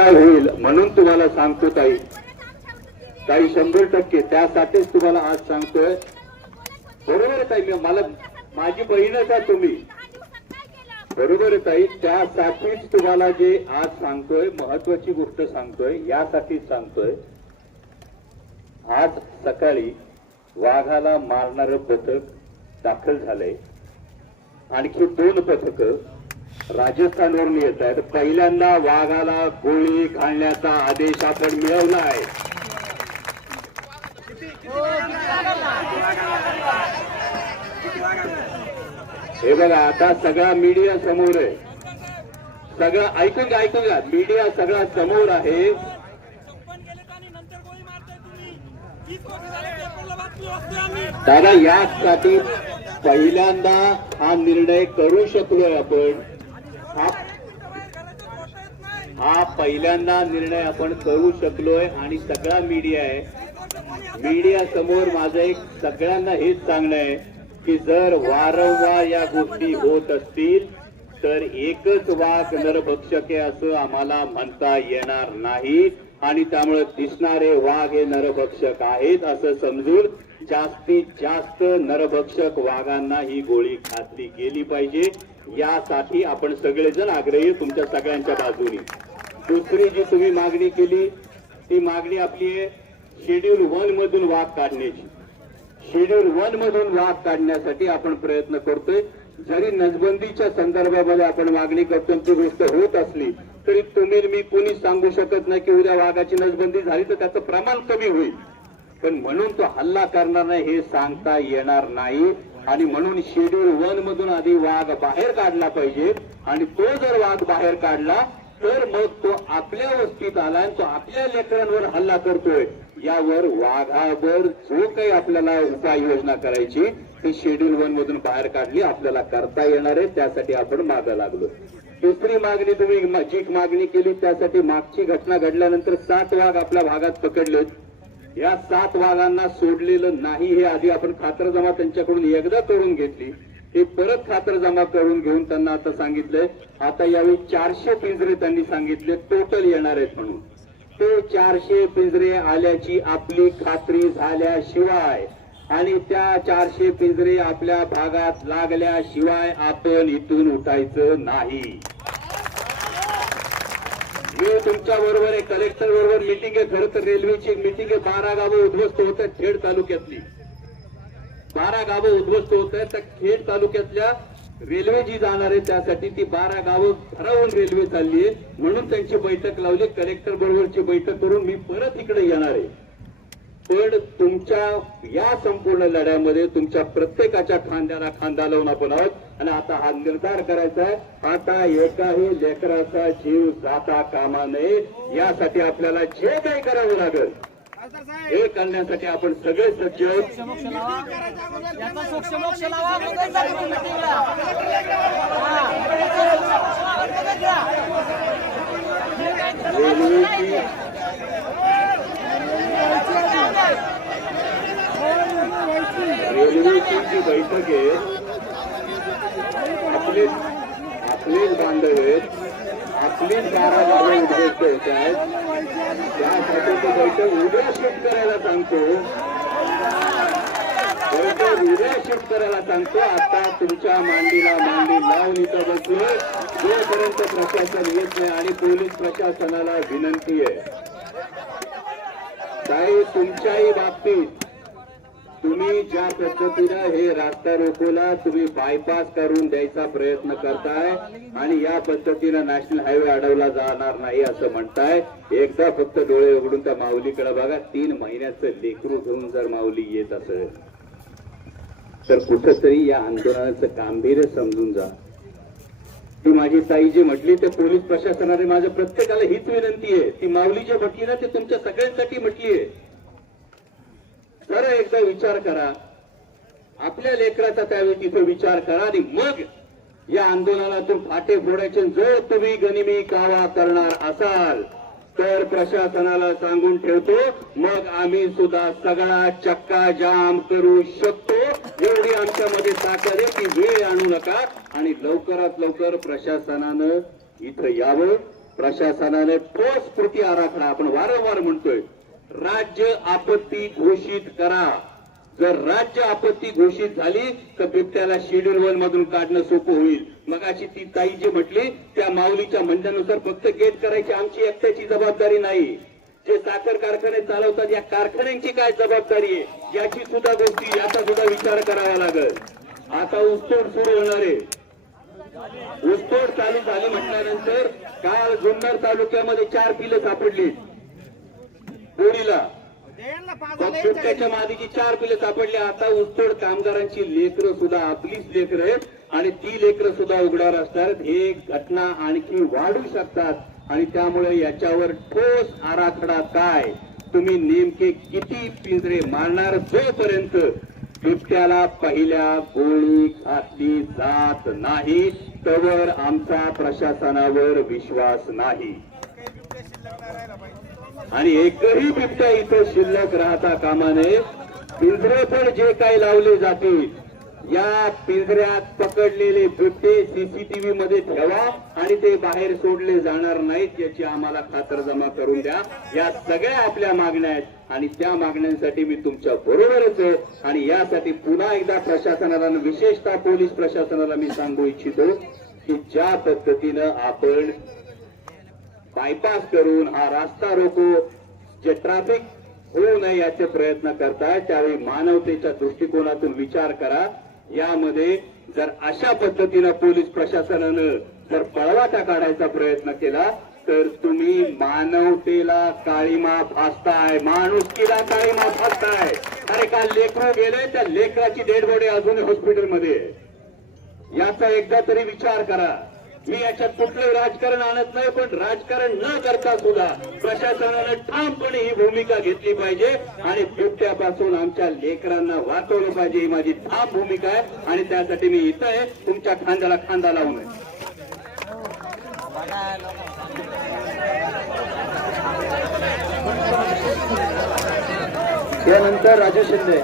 काय होईल म्हणून तुम्हाला सांगतो ताई. ताई शंभर टक्के त्यासाठीच तुम्हाला आज सांगतोय. बरोबर आहे ताई मी- मला माझी बहीणच आहे तुम्ही? बरोबर आहे ताई त्यासाठीच तुम्हाला जे आज सांगतोय महत्वाची गोष्ट सांगतोय यासाठीच सांगतोय. आज सकाळी वाघाला मारणारं पथक दाखल झालंय. आणखी दोन पथकं राजस्थानवरून येत आहेत. पहिल्यांदा वाघाला गोळी घालण्याचा आदेश आपण मिळवला आहे. हे बघा आता सगळा मीडिया समोर आहे. सगळं ऐकून घ्या ऐकून घ्या. मीडिया सगळा समोर आहे. दादा यासाठी पहिल्यांदा हा निर्णय करू शकलोय आपण. हा. पहिल्यांदा निर्णय आपण करू शकलोय आणि सगळा मीडिया आहे. मीडिया समोर माझं एक सगळ्यांना हेच सांगणं आहे की जर वारंवार या गोष्टी होत असतील तर एकच वाघ नरभक्षक आहे असं आम्हाला म्हणता येणार नाही आणि त्यामुळे दिसणारे वाघ हे नरभक्षक आहेत असं समजून जास्तीत जास्त नरभक्षक वाघांना ही गोळी घातली गेली पाहिजे. यासाठी आपण सगळेजण आग्रही तुमच्या सगळ्यांच्या बाजूने. दुसरी जी तुम्ही मागणी केली ती मागणी आपली आहे शेड्यूल वन मधून वाघ काढण्याची. शेड्यूल वन मधून वाघ काढण्यासाठी आपण प्रयत्न करतोय. जरी नसबंदीच्या संदर्भामध्ये आपण मागणी करतो ती गोष्ट होत असली तरी तुम्ही मी कोणी सांगू शकत नाही की उद्या वाघाची नसबंदी झाली तर त्याचं प्रमाण कमी होईल. पण म्हणून तो हल्ला करणार नाही हे सांगता येणार नाही. आणि म्हणून शेड्यूल वन मधून आधी वाघ बाहेर काढला पाहिजे. आणि तो जर वाघ बाहेर काढला तर मग तो आपल्या वस्तीत आला आणि तो आपल्या लेकरांवर हल्ला करतोय. यावर वाघावर जो काही आपल्याला उपाययोजना करायची ती शेड्यूल वन मधून बाहेर काढली आपल्याला करता येणार आहे त्यासाठी आपण मागं लागलो. दुसरी मागणी तुम्ही जी मागणी केली त्यासाठी मागची घटना घडल्यानंतर सात वाघ आपल्या भागात पकडलेत. या सात वाघांना सोडलेलं नाही हे आधी आपण खातरजमा त्यांच्याकडून एकदा करून घेतली. हे परत खातरजमा करून घेऊन त्यांना आता सांगितलंय आता यावेळी चारशे पिंजरे त्यांनी सांगितले टोटल येणार आहेत म्हणून. ते चारशे पिंजरे आल्याची आपली खात्री झाल्याशिवाय आणि त्या चारशे पिंजरे आपल्या भागात लागल्याशिवाय आपण इथून उठायचं नाही. मी तुमच्या बरोबर आहे कलेक्टर बरोबर मिटिंग आहे खरं तर रेल्वेची मिटिंग आहे. बारा गावं उद्ध्वस्त होत आहेत खेड तालुक्यातली. बारा गावं उद्ध्वस्त होत आहेत. त्या खेड तालुक्यातल्या रेल्वे जी जाणार आहे त्यासाठी ती बारा गावं ठरवून रेल्वे चालली आहे. म्हणून त्यांची बैठक लावली. कलेक्टर बरोबरची बैठक करून मी परत इकडे येणार आहे. पण तुमच्या या संपूर्ण लढ्यामध्ये तुमच्या प्रत्येकाच्या खांद्याला खांदा लावून आपण आहोत. आणि आता हा निर्धार करायचा आहे आता एकाही लेकराचा जीव जाता कामा नये यासाठी आपल्याला जे काही करावं लागेल हे करण्यासाठी आपण सगळे सज्ज आहोत याचा सोक्ष मोक्ष लावा मगच जाईल मी meetingला. रेल्वेची रेल्वेची जी बैठक आहे आपले आपलेच बांधव आहेत आपलीच बारा गावे उद्ध्वस्त होत आहेत त्यासाठी तो बैठक उद्या शिफ्ट करायला सांगतो. बैठक उद्या शिफ्ट करायला सांगतो. आता तुमच्या मांडीला मांडी लावून इथं बसून जोपर्यंत प्रशासन येत नाही आणि पोलीस प्रशासनाला विनंती आहे. काही तुमच्याही बाबतीत तुम्ही ज्या पद्धतीनं हे रास्ता रोकोला तुम्ही बायपास करून द्यायचा प्रयत्न करताय आणि या पद्धतीनं नॅशनल हायवे अडवला जाणार नाही असं म्हणताय. एकदा फक्त डोळे उघडून त्या माऊलीकडे बघा तीन महिन्याचं लेकरू घेऊन जर माऊली येत असेल तर कुठंतरी या आंदोलनाचं गांभीर्य समजून जा. ती माझी ताई जी म्हटली ते पोलीस प्रशासनाने माझ्या प्रत्येकाला हीच विनंती आहे. ती माऊली जे म्हटली ना ते तुमच्या सगळ्यांसाठी म्हटली आहे. जरा एकदा विचार करा. आपल्या लेकराचा त्यावेळी तिथे विचार करा आणि मग या आंदोलनातून फाटे फोडायचे. जर तुम्ही गनिमी कावा करणार असाल तर प्रशासनाला सांगून ठेवतो मग आम्ही सुद्धा सगळा चक्का जाम करू शकतो. एवढी आमच्यामध्ये ताकद आहे की वेळ आणू नका. आणि लवकरात लवकर प्रशासनानं इथं यावं. प्रशासनाने ठोस कृती आराखडा आपण वारंवार म्हणतोय. राज्य आपत्ती घोषित करा. जर राज्य आपत्ती घोषित झाली तर बिबट्याला शेड्यूल वन मधून काढणं सोपं होईल. मग अशी ती ताई जी म्हटली त्या माऊलीच्या म्हणण्यानुसार फक्त गेट करायची आमची एकट्याची जबाबदारी नाही. जे साखर कारखाने चालवतात या कारखान्यांची काय जबाबदारी आहे? याची सुद्धा गोष्टी याचा सुद्धा विचार करावा लागेल. आता ऊसतोड सुरू होणार आहे. ऊसतोड चालू झाली म्हटल्यानंतर काल जुन्नर तालुक्यामध्ये चार पिलं सापडली. बोरीला मग बिबट्याच्या मादीची चार पिलं सापडली. आता ऊसतोड कामगारांची लेकरं सुद्धा आपलीच लेकरं आहेत. आणि ती लेकरं सुद्धा उघड्यावर असतात हे घटना आणखी वाढू शकतात. आणि त्यामुळे याच्यावर ठोस आराखडा काय? तुम्ही नेमके किती पिंजरे मारणार जोपर्यंत बिबट्याला पहिल्या गोळी घातली जात नाही तवर आमचा प्रशासनावर विश्वास नाही. आणि एकही बिबट्या इथं शिल्लक राहता कामा नये. पिंजरे पण जे काही लावले जातील या पिंजऱ्यात पकडलेले बिबटे सीसीटीव्ही मध्ये ठेवा आणि ते बाहेर सोडले जाणार नाहीत याची आम्हाला खातरजमा करून द्या. या सगळ्या आपल्या मागण्या आहेत आणि त्या मागण्यांसाठी मी तुमच्या बरोबरच आहे. आणि यासाठी पुन्हा एकदा प्रशासनाला विशेषतः पोलीस प्रशासनाला मी सांगू इच्छितो की ज्या पद्धतीनं आपण बायपास करून हा रास्ता रोको. जे ट्रॅफिक होऊ नये याचे प्रयत्न करताय त्यावेळी मानवतेच्या दृष्टिकोनातून विचार करा. यामध्ये जर अशा पद्धतीनं पोलीस प्रशासनानं जर पळवाटा काढायचा प्रयत्न केला तर तुम्ही मानवतेला काळीमा फासताय माणुसकीला काळीमा फासताय अरे काल लेकरू गेले त्या लेकराची डेड बॉडी अजूनही हॉस्पिटलमध्ये आहे. याचा एकदा तरी विचार करा. मी याच्यात कुठलं राजकारण आणत नाही पण राजकारण न करता सुद्धा प्रशासनानं ठामपणे ही भूमिका घेतली पाहिजे आणि बिबट्यापासून आमच्या लेकरांना वाचवलं पाहिजे. ही माझी ठाम भूमिका आहे आणि त्यासाठी मी इथं आहे. तुमच्या खांद्याला खांदा लावून त्यानंतर राजू शिंदे.